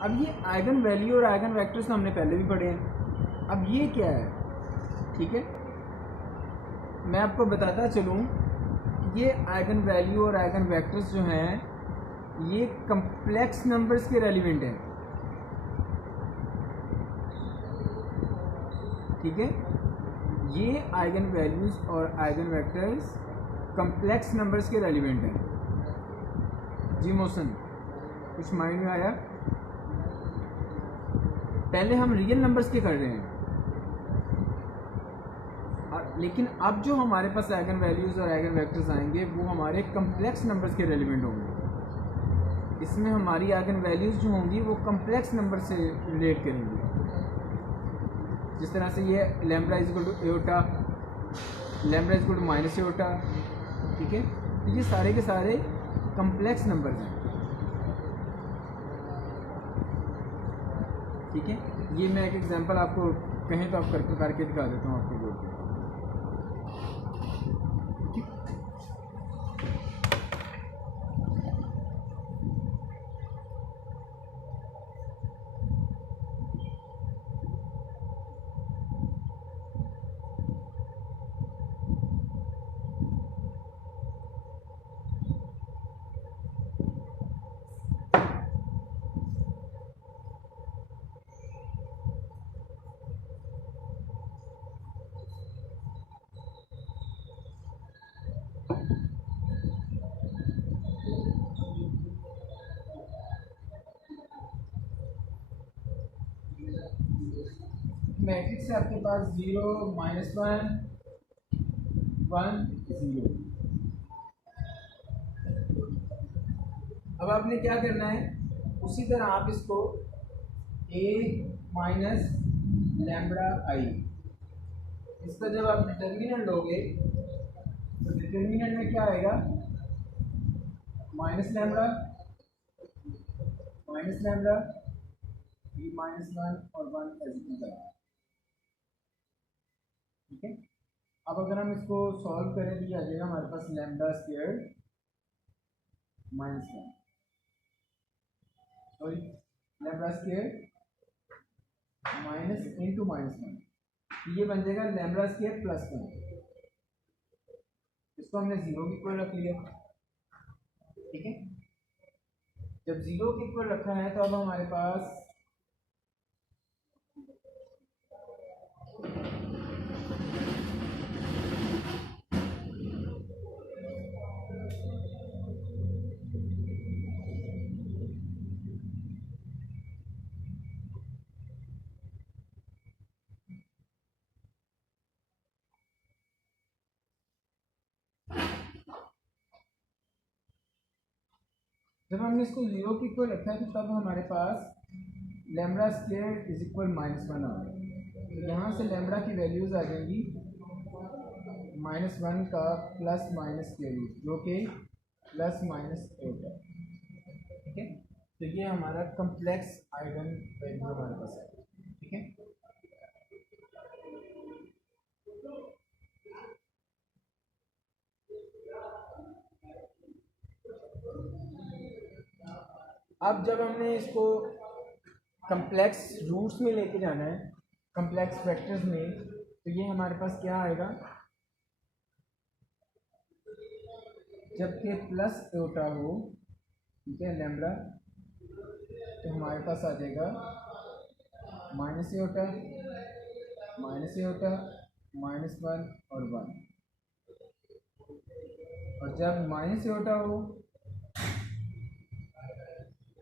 अब ये eigen value और आइगन वेक्टर्स तो हमने पहले भी पढ़े हैं। अब ये क्या है, ठीक है, मैं आपको बताता चलूँ, ये आइगन वैल्यू और आइगन वेक्टर्स जो हैं ये कम्प्लेक्स नंबर्स के रेलिवेंट हैं, ठीक है। ये आइगन वैल्यूज़ और आइगन वेक्टर्स कम्प्लेक्स नंबर्स के रेलिवेंट हैं। जी मोहसन, कुछ माइंड में आया? पहले हम रियल नंबर्स के कर रहे हैं, लेकिन अब जो हमारे पास आइगन वैल्यूज़ और आइगन वेक्टर्स आएंगे वो हमारे कम्प्लेक्स नंबर्स के रेलिवेंट होंगे। इसमें हमारी आइगन वैल्यूज़ जो होंगी वो कम्प्लेक्स नंबर से रिलेट करेंगी। जिस तरह से ये lambda is equal to iota, lambda is equal to minus iota, ठीक है। तो ये सारे के सारे कम्प्लेक्स नंबर्स हैं, ठीक है। ये मैं एक एग्जांपल आपको कहें तो आप करके दिखा देता हूँ आपको बोर्ड पे। मैट्रिक्स है आपके पास 0 -1 1 0। अब आपने क्या करना है, उसी तरह आप इसको a माइनस लैम्बडा आई, इसका जब आप डिटर्मिनेंट लोगे तो डिटर्मिनेंट में क्या आएगा, माइनस लैम्बडा ये -1 और 1 ऐसे जाएगा, ठीक है। अब अगर हम इसको सॉल्व करें तो ये आ जाएगा हमारे पास lambda square -1, sorry lambda square minus into -1, ये बन जाएगा लैम्बडा स्क्वायर +1। इसको हमने 0 के इक्वल रख लिया, ठीक है। जब 0 के इक्वल रखा है तो अब हमारे पास जब हमने इसको 0 के इक्वल रखा है तो तब हमारे पास लैम्बडा स्क्वायर इज इक्वल -1 आ गया। तो यहाँ से लैम्बडा की वैल्यूज आ जाएंगी -1 का प्लस माइनस स्क्वायर रूट, जो कि +- 8 है, ठीक है। तो ये हमारा कम्प्लेक्स आइगन वैल्यू हमारे पास है, ठीक है। अब जब हमने इसको कम्प्लेक्स रूट्स में लेके जाना है, कम्प्लेक्स वेक्टर्स में, तो ये हमारे पास क्या आएगा, जबकि प्लस एटा हो, ठीक है, लैम्बडा, तो हमारे पास आ जाएगा -एटा -1 और 1, और जब माइनस एटा हो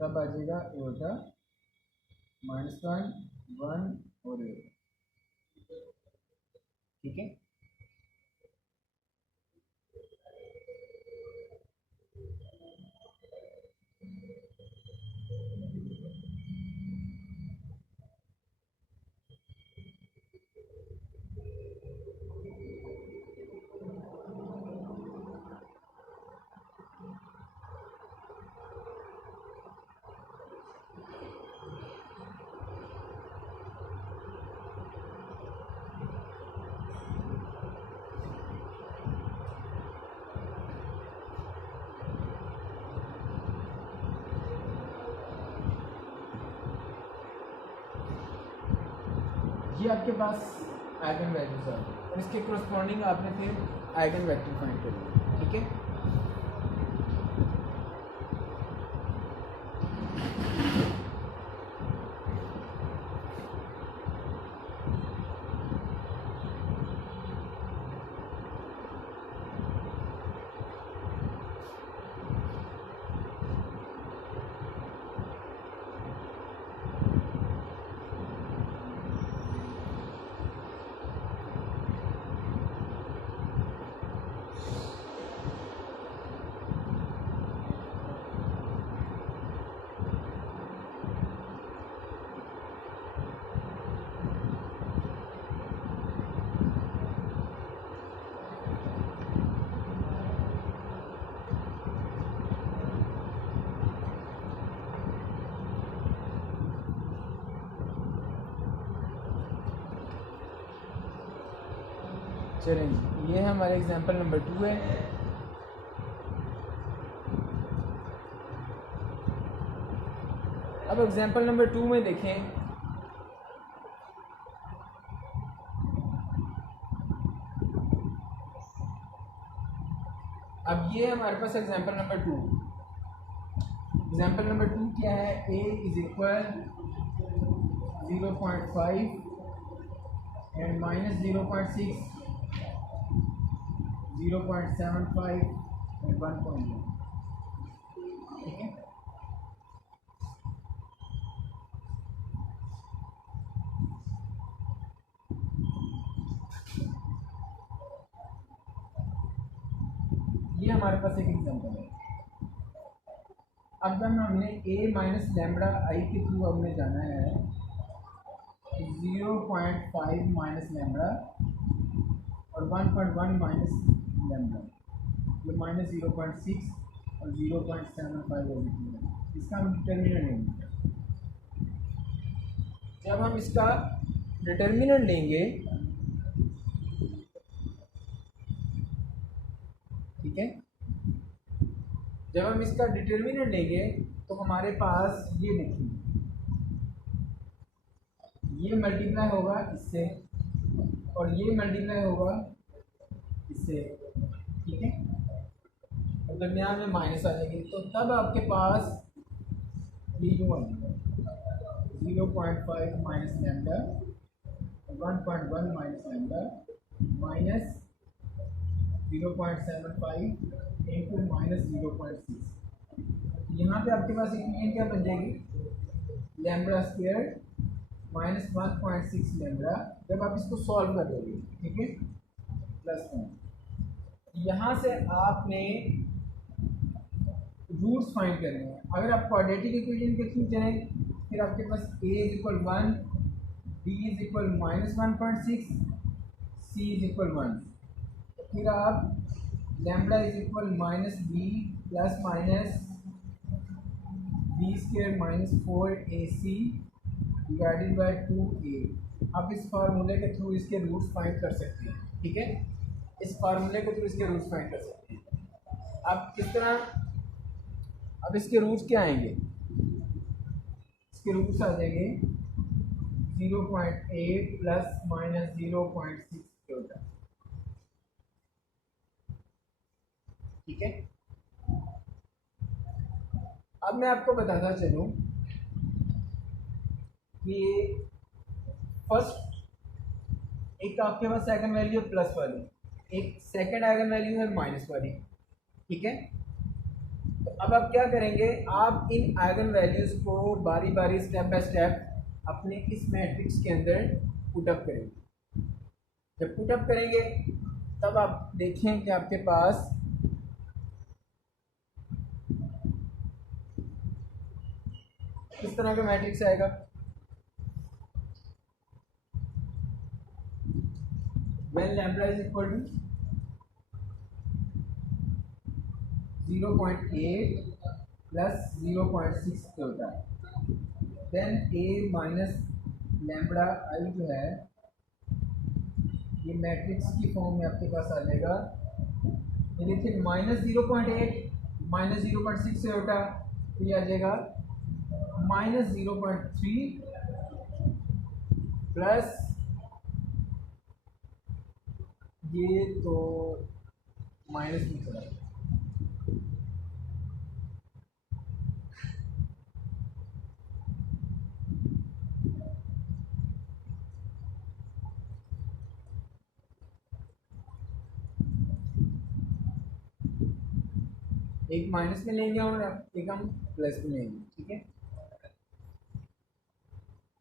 तब आ जाएगा एटा -1 1 और एटा, ठीक है। ये आपके पास आइगन वैल्यूज आ गए और इसके करस्पॉन्डिंग आपने फिर आइगन वेक्टर फाइंड करेंगे, ठीक है। चलें, ये हमारा एग्जांपल नंबर 2 है। अब एग्जांपल नंबर 2 में देखें, अब ये हमारे पास एग्जांपल नंबर 2। एग्जांपल नंबर 2 क्या है? a is equal 0.5 and minus 0.6, 0.75 and 1.1, ठीक है। ये हमारे पास एक एग्जांपल है। अब जब हमने a माइनस लैम्बडा आई के थ्रू हमने जाना है 0.5 माइनस लैम्बडा और 1.1 माइनस लैम्बडा, ये माइनस 0.6 और 0.75 हो गया। इसका हम डिटर्मिनेंट लेंगे। जब हम इसका डिटर्मिनेंट लेंगे, ठीक है, जब हम इसका डिटर्मिनेंट लेंगे तो हमारे पास ये देखिए, ये मल्टीप्लाई होगा इससे और ये मल्टीप्लाई होगा इससे, ठीक है, और दरमियान में माइनस आ जाएगी। तो तब आपके पास ये जो है 0.5 minus lambda, 1.1 minus lambda minus 0.75 into minus 0.6। यहाँ पे आपके पास इक्वेशन क्या बन जाएगी? लैम्बडा स्क्वायर माइनस 1.6 लैम्बडा, जब आप इसको सॉल्व कर दोगे, ठीक है, प्लस 1। यहाँ से आपने रूट्स फाइंड करने हैं। अगर आप क्वाड्रेटिक इक्वेशन के थ्रू जाएं, फिर आपके पास a is equal 1, b is equal minus 1.6, c is equal 1। फिर आप lambda is equal minus B plus minus B square minus 4ac divided by 2a। आप इस फार्मूले के थ्रू इसके रूट्स फाइंड कर सकते हैं, ठीक है, इस फार्मूले के थ्रू इसके रूट्स फाइंड कर सकते हैं। आप किस तरह? अब इसके रूट्स क्या आएंगे? इसके रूट्स आ जाएंगे 0.8 प्लस माइनस 0.6 के होता है, ठीक है। अब मैं आपको बताता चलूं कि फर्स्ट एक आपके पास आइगन वैल्यू है प्लस वाली, एक सेकंड आइगन वैल्यू है माइनस वाली, ठीक है। तो अब आप क्या करेंगे? आप इन आइगन वैल्यूज को बारी बारी स्टेप बाय स्टेप अपने इस मैट्रिक्स के अंदर पुट अप करेंगे। जब पुट अप करेंगे तब आप देखें कि आपके पास किस तरह का मैट्रिक्स आएगा। when lambda is equal to 0.8 plus 0.6 के होता है, देन a माइनस लैम्बडा आई जो है ये मैट्रिक्स की फॉर्म में आपके पास आ जाएगा। ये देखिए माइनस 0.8 माइनस 0.6 से होता तो ये आ जाएगा माइनस 0.3 प्लस ये तो माइनस में चला गया। एक माइनस में लेंगे और एक हम प्लस में लेंगे, ठीक है।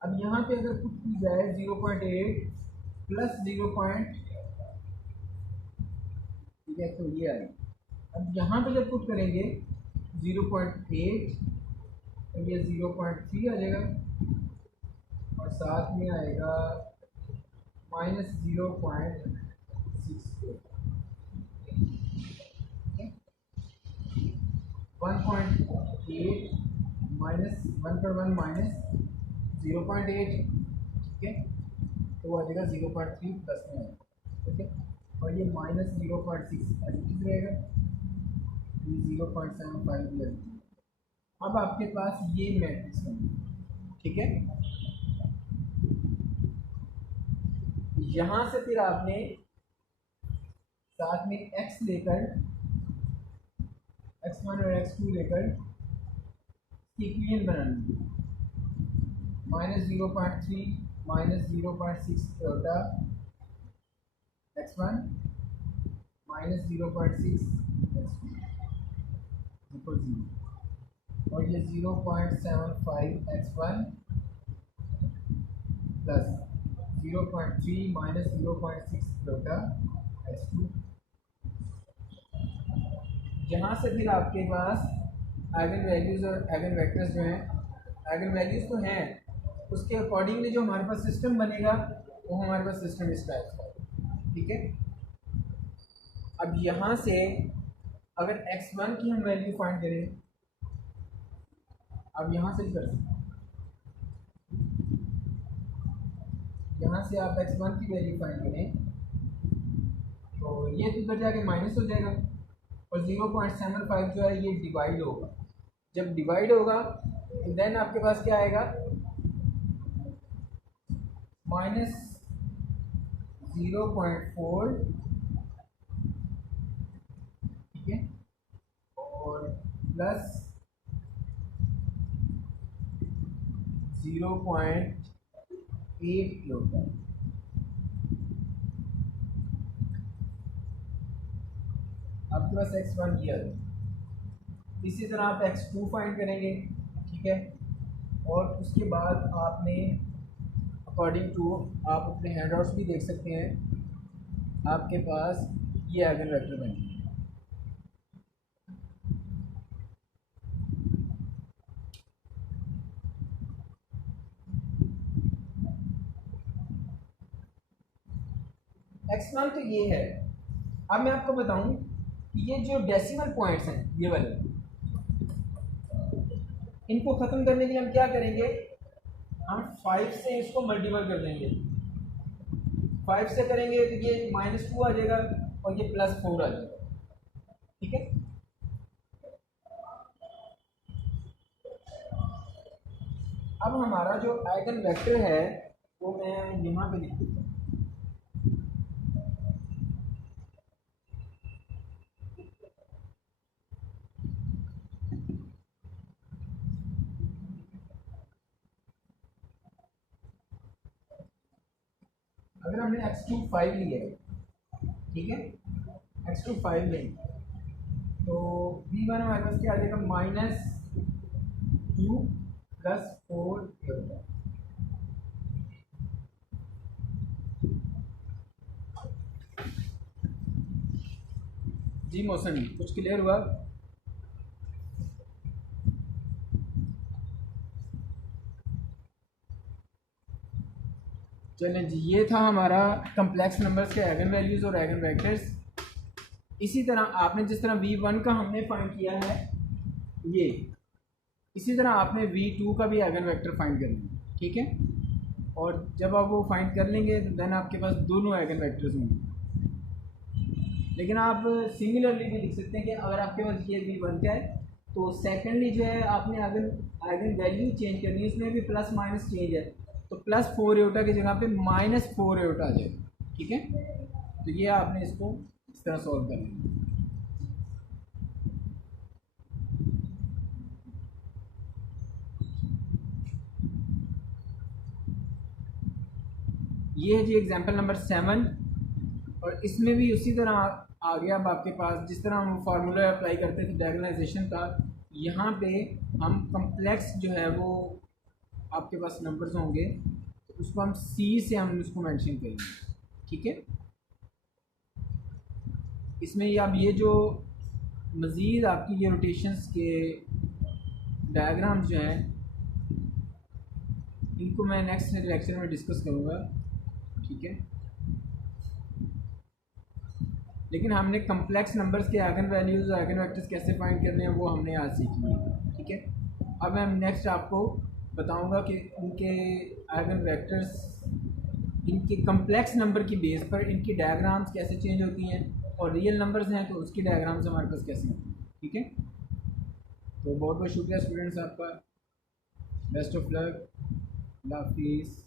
अब यहाँ पे अगर पुट की जाए 0.8 प्लस 0. ठीक है, तो ये आएगा। अब यहाँ पे जब पुट करेंगे 0.8 तो ये 0.3 आ जाएगा और साथ में आएगा माइनस 0.64, 1.8 माइनस 1.1 माइनस 0.8, ठीक है, तो वो आ जाएगा 0.3 प्लस में आएगा, ठीक है। और ये माइनस 0.6 रहेगा, ये 0.75 भी आएगा। अब आपके पास ये मैट्रिक्स है, ठीक है। यहाँ से फिर आपने साथ में x लेकर x1 और x2 लेकर इक्वेशन बनानी है। माइनस 0.3 माइनस 0.6 होता x1 माइनस 0.6 x2 इक्वल 0 और ये 0.75 x1 प्लस 0.3 माइनस 0.6 होता x2। यहाँ से फिर आपके पास आइगन वैल्यूज़ और आइगन वेक्टर्स जो हैं, आइगन वैल्यूज़ तो हैं, उसके अकॉर्डिंगली जो हमारे पास सिस्टम बनेगा वो हमारे पास सिस्टम इस टाइप का, ठीक है। अब यहाँ से अगर x1 की हम वैल्यू फाइंड करें, अब यहाँ से कर सकते हैं, यहाँ से आप x1 की वैल्यू फाइंड करें तो ये तो इधर जाके माइनस हो जाएगा और 0.75 जो है ये डिवाइड होगा। जब डिवाइड होगा तो देन आपके पास क्या आएगा, माइनस 0.4, ठीक है, और प्लस 0.8 होता है। आपके पास x1 किया है, इसी तरह आप x2 फाइंड करेंगे, ठीक है। और उसके बाद आपने अकॉर्डिंग टू, आप अपने हैंडआउट्स भी देख सकते हैं, आपके पास ये आइगन वेक्टर बनेंगे। x1 तो ये है। अब मैं आपको बताऊं कि ये जो डेसिमल पॉइंट्स हैं ये वाले, इनको ख़त्म करने के लिए हम क्या करेंगे, हम 5 से इसको मल्टीपल कर देंगे। 5 से करेंगे तो ये -2 आ जाएगा और ये +4 आ जाएगा, ठीक है। अब हमारा जो आइगन वेक्टर है वो मैं यहाँ पे लिख देता हूँ। अगर हमने x2 5 लिया है, ठीक है, x2 5 लेंगे तो v1 हमारे पास क्या आ जाएगा, -2 + 4 होगा। जी मौसम कुछ क्लियर हुआ? चलें जी, ये था हमारा कम्प्लेक्स नंबर्स के आइगन वैल्यूज़ और आइगन वेक्टर्स। इसी तरह आपने जिस तरह v1 का हमने फाइंड किया है ये, इसी तरह आपने v2 का भी आइगन वेक्टर फाइंड करना है, ठीक है। और जब आप वो फाइंड कर लेंगे तो देन आपके पास दोनों आइगन वेक्टर्स होंगे। लेकिन आप सिमिलरली भी लिख सकते हैं कि अगर आपके पास ये v1 का है तो सेकेंडली जो है आपने आइगन वैल्यू चेंज करनी है, इसमें भी प्लस माइनस चेंज है तो +4 एटा की जगह पे -4 एटा आ जाएगा, ठीक है। तो ये आपने इसको इस तरह सॉल्व कर लेना। ये है जी एग्जांपल नंबर 7, और इसमें भी उसी तरह आ गया। अब आपके पास जिस तरह हम फार्मूला अप्लाई करते थे डायगोनलाइजेशन का, यहाँ पे हम कम्प्लेक्स जो है वो आपके पास नंबर्स होंगे, तो उसको हम सी से हम उसको मेंशन करेंगे, ठीक है। इसमें अब ये जो मज़ीद आपकी ये रोटेशंस के डायग्राम्स जो हैं, इनको मैं नेक्स्ट लेक्चर में डिस्कस करूँगा, ठीक है। लेकिन हमने कम्प्लेक्स नंबर्स के आइगन वैल्यूज़ और आइगन वेक्टर्स कैसे फाइंड करने हैं वो हमने आज सीख लिया, ठीक है। अब मैं नेक्स्ट आपको बताऊंगा कि इनके आइगन वेक्टर्स, इनके कम्प्लेक्स नंबर की बेस पर इनकी डायग्राम्स कैसे चेंज होती हैं, और रियल नंबर्स हैं तो उसकी डायग्राम्स हमारे पास कैसे होती हैं, ठीक है। तो बहुत बहुत शुक्रिया स्टूडेंट्स आपका, बेस्ट ऑफ लक, अल्लाह हाफिज़।